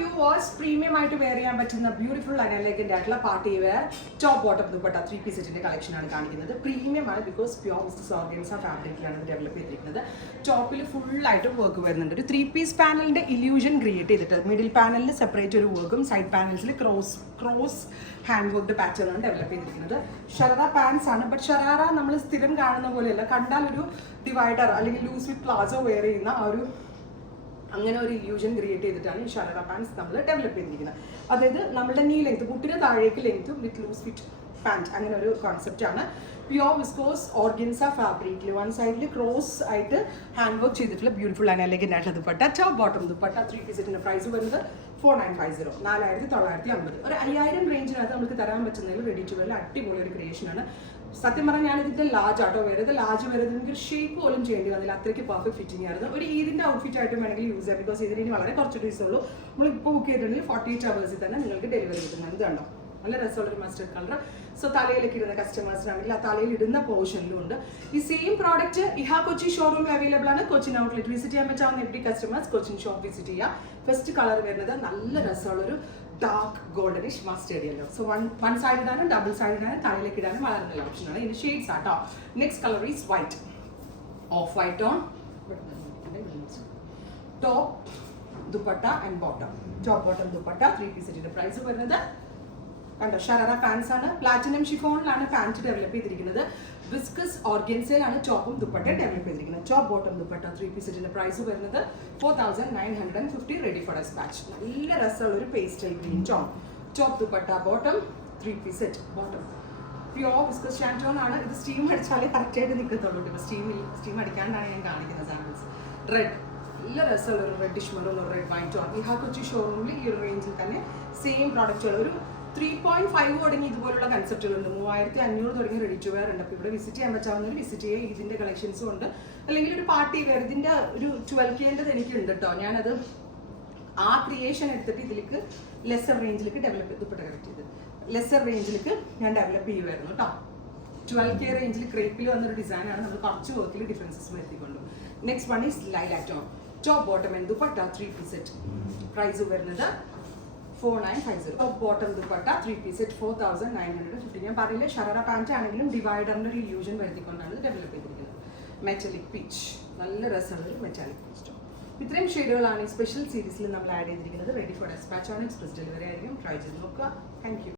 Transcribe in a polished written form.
Viewers premium ആയിട്ട് wear ചെയ്യാൻ പറ്റുന്ന ബ്യൂട്ടിഫുൾ ആൻഡ് എലഗന്റ് ആയിട്ടുള്ള party wear top bottom dupatta 3 സെറ്റിന്റെ കളക്ഷൻ ആണ് കാണിക്കുന്നത്. പ്രീമിയം ആണ് ബിക്കോസ് പ്യോർ മിസ്റ്റർ ഓർഗൻസ ഫാബ്രിക്കിലാണ് ഡെവലപ്പ് ചെയ്തിരിക്കുന്നത്. ടോപ്പിൽ ഫുൾ ആയിട്ട് വർക്ക് വരുന്നുണ്ട്. ഒരു 3 പീസ് പാനലിന്റെ ഇല്യൂഷൻ ക്രിയേറ്റ് ചെയ്തിട്ട് മിഡിൽ പാനലിൽ സെപ്പറേറ്റ് ഒരു വർക്കും സൈഡ് പാനൽസിൽ ക്രോസ് ഹാൻഡ് വർക്ക്ഡ് പാറ്റേൺ ആണ് ഡെവലപ്പ് ചെയ്തിരിക്കുന്നത്. ഷറാറ പാൻസ് ആണ്. ബട്ട് ഷറാറ നമ്മൾ സ്ഥിരം കാണുന്ന പോലെയല്ല. കണ്ടാൽ ഒരു ഡിവൈഡർ അല്ലെങ്കിൽ ലൂസ് വിത്ത് പ്ലാസോ വെയർ ചെയ്യുന്ന ആ ഒരു അങ്ങനെ ഒരു ഇല്യൂഷൻ ക്രിയേറ്റ് ചെയ്തിട്ടാണ് ഈ ഷറാറ പാൻസ് നമ്മൾ ഡെവലപ്പ് ചെയ്തിരിക്കുന്നത്. അതായത് നമ്മുടെ നീ ലെങ്ത് മുട്ടിന് താഴേക്ക് ലെങ്ത്തും വിത്ത് ലൂസ് ഫിറ്റ് പാൻറ്റ് അങ്ങനെ ഒരു കോൺസെപ്റ്റ് ആണ്. പ്യോർ വിസ്കോസ് ഓർഗൻസ ഫാബ്രിക്കിൽ വൺ സൈഡിൽ ക്രോസ് ആയിട്ട് ഹാൻഡ് വർക്ക് ചെയ്തിട്ടുള്ള ബ്യൂട്ടിഫുൾ ആൻഡ് എലഗന്റ് ആയിട്ടുള്ള ദുപ്പട്ട ടോപ്പ് ബോട്ടം ദുപ്പട്ട 3 പീസിന്റെ പ്രൈസ് വരുന്നത് 4950 4950. ഒരു 5000 റേഞ്ചിനകത്ത് നമുക്ക് തരാൻ പറ്റുന്നതിൽ റെഡി ടു വെയർ അടിപൊളി ഒരു ക്രിയേഷൻ ആണ്. സത്യം പറഞ്ഞാൽ ഞാൻ ഇതിന്റെ ലാർജ് ആട്ടോ വരുന്നത്. ലാർജ് വരുന്നത് എനിക്ക് ഒരു ഷേപ്പ് പോലും ചെയ്യേണ്ടി വന്നില്ല. അത്രയ്ക്ക് പെർഫെക്റ്റ് ഫിറ്റിംഗ് ആയിരുന്നു. ഒരു ഈദിന്റെ ഔട്ട്ഫിറ്റ് ആയിട്ട് വേണമെങ്കിൽ യൂസ് ചെയ്യാം. ബിക്കോസ് ഇതിന് ഇനി വളരെ കുറച്ച് ഡേയ്സ് ഉള്ളൂ. നമ്മൾ ഇപ്പോൾ ബുക്ക് ചെയ്തിട്ടുണ്ടെങ്കിൽ 48 hours തന്നെ നിങ്ങൾക്ക് ഡെലിവറി കിട്ടുന്നത്. ഇത് കണ്ടോ, നല്ല രസമുള്ള ഒരു മസ്റ്റർഡ് കളർ. സോ തലയിലേക്ക് ഇടുന്ന കസ്റ്റമേഴ്സിനാണെങ്കിൽ ആ തലയിൽ ഇടുന്ന പോർഷനിലും ഉണ്ട്. ഈ സെയിം പ്രോഡക്റ്റ് ഇഹാ കൊച്ചി ഷോറൂമിൽ അവൈലബിൾ ആണ്. കൊച്ചിൻ ഔട്ട്ലെറ്റ് വിസിറ്റ് ചെയ്യാൻ പറ്റാവുന്ന every customers Cochin shop visit ചെയ്യാം. ഫസ്റ്റ് കളർ വരുന്നത് നല്ല രസമുള്ളൊരു dark goldenish mustard yellow. So one side ഇടാനും ഡബിൾ സൈഡ് ഇടാനും തലയിലേക്ക് ഇടാനും വളരെ നല്ല ഓപ്ഷനാണ്. ഇതിന് ഷെയ്ഡ്സ് ആട്ടോ. Next colour is white, off white on top dupatta and bottom. Top bottom dupatta 3 പീസിന്റെ പ്രൈസ് വരുന്നത് കണ്ടോ ഷറാറ പാൻസ് ആണ്. പ്ലാറ്റിനം ഷിഫോണിലാണ് പാൻറ്റ് ഡെവലപ്പ് ചെയ്തിരിക്കുന്നത്. വിസ്കസ് ഓർഗൻസയിലാണ് ടോപ്പും ദുപ്പട്ട ഡെവലപ്പ് ചെയ്തിരിക്കുന്നത്. ടോപ്പ് ബോട്ടം ദുപ്പട്ട 3 പീസിന്റെ പ്രൈസ് വരുന്നത് 4950 റെഡി ഫോർ ഡെസ്പാച്ച്. നല്ല രസമുള്ള ഒരു pastel green tone. Top dupatta bottom 3 piece set bottom pure viscose shantoon ആണ്. ഇത് സ്റ്റീം അടിച്ചാലേ കറക്റ്റായിട്ട് നിൽക്കത്തുള്ളൂ. ഇപ്പോൾ സ്റ്റീം അടിക്കാണ്ടാണ് ഞാൻ കാണിക്കുന്നത് സാമ്പിൾസ്. റെഡ് നല്ല രസമുള്ള ഒരു റെഡിഷ് മെറൂൺ ഒരു red white tone. Iha Kochi ഷോറൂമിൽ ഈ ഒരു റേഞ്ചിൽ തന്നെ സെയിം പ്രോഡക്റ്റുകൾ ഒരു 3.5 തുടങ്ങി ഇതുപോലുള്ള കൺസെപ്റ്റുകളുണ്ട്. 3500 തുടങ്ങി റെഡി ടു വെയർ ഉണ്ട്. അപ്പോൾ ഇവിടെ വിസിറ്റ് ചെയ്യാൻ പറ്റാവുന്നവർ വിസിറ്റ് ചെയ്യുക. ഇതിന്റെ കളക്ഷൻസും ഉണ്ട്. അല്ലെങ്കിൽ ഒരു പാർട്ടി വെയർ ഇതിന്റെ ഒരു 12K എനിക്കുണ്ട് കേട്ടോ. ഞാനത് ആ ക്രിയേഷൻ എടുത്തിട്ട് ഇതിലേക്ക് ലെസർ റേഞ്ചിലേക്ക് ഡെവലപ്പ് ദുപ്പട്ട കറക്റ്റ് ചെയ്ത് ലെസർ റേഞ്ചിലേക്ക് ഞാൻ ഡെവലപ്പ് ചെയ്യുമായിരുന്നു കേട്ടോ. 12K റേഞ്ചിൽ ക്രേപ്പിൽ വന്നൊരു ഡിസൈനാണ്. നമ്മൾ കുറച്ച് വർക്കിൽ ഡിഫറൻസസ് വരുത്തിക്കൊണ്ടു. Next one is lilac tone. Top bottom and dupatta 3 piece set price വരുന്നത് 4950. Top bottom dupatta 3 piece set 4950. ഞാൻ പറയില്ല ഷറാറ പാൻറ്റ് ആണെങ്കിലും ഡിവൈഡറിന്റെ ഒരു ഇല്യൂഷൻ വരുത്തിക്കൊണ്ടാണ് ഇത് ഡെവലപ്പ് ചെയ്തിരിക്കുന്നത്. മെറ്റാലിക് പീച്ച് നല്ല രസമുള്ള മെറ്റാലിക് പീച്ച്. ഇത്രയും ഷെയ്ഡുകളാണ് ഈ സ്പെഷ്യൽ സീരീസിൽ നമ്മൾ ആഡ് ചെയ്തിരിക്കുന്നത്. റെഡി ഫോർ ഡെസ്പാച്ച് ആണ്. എക്സ്പ്രസ് ഡെലിവറി ആയിരിക്കും. ട്രൈ ചെയ്ത് നോക്കുക. Thank you.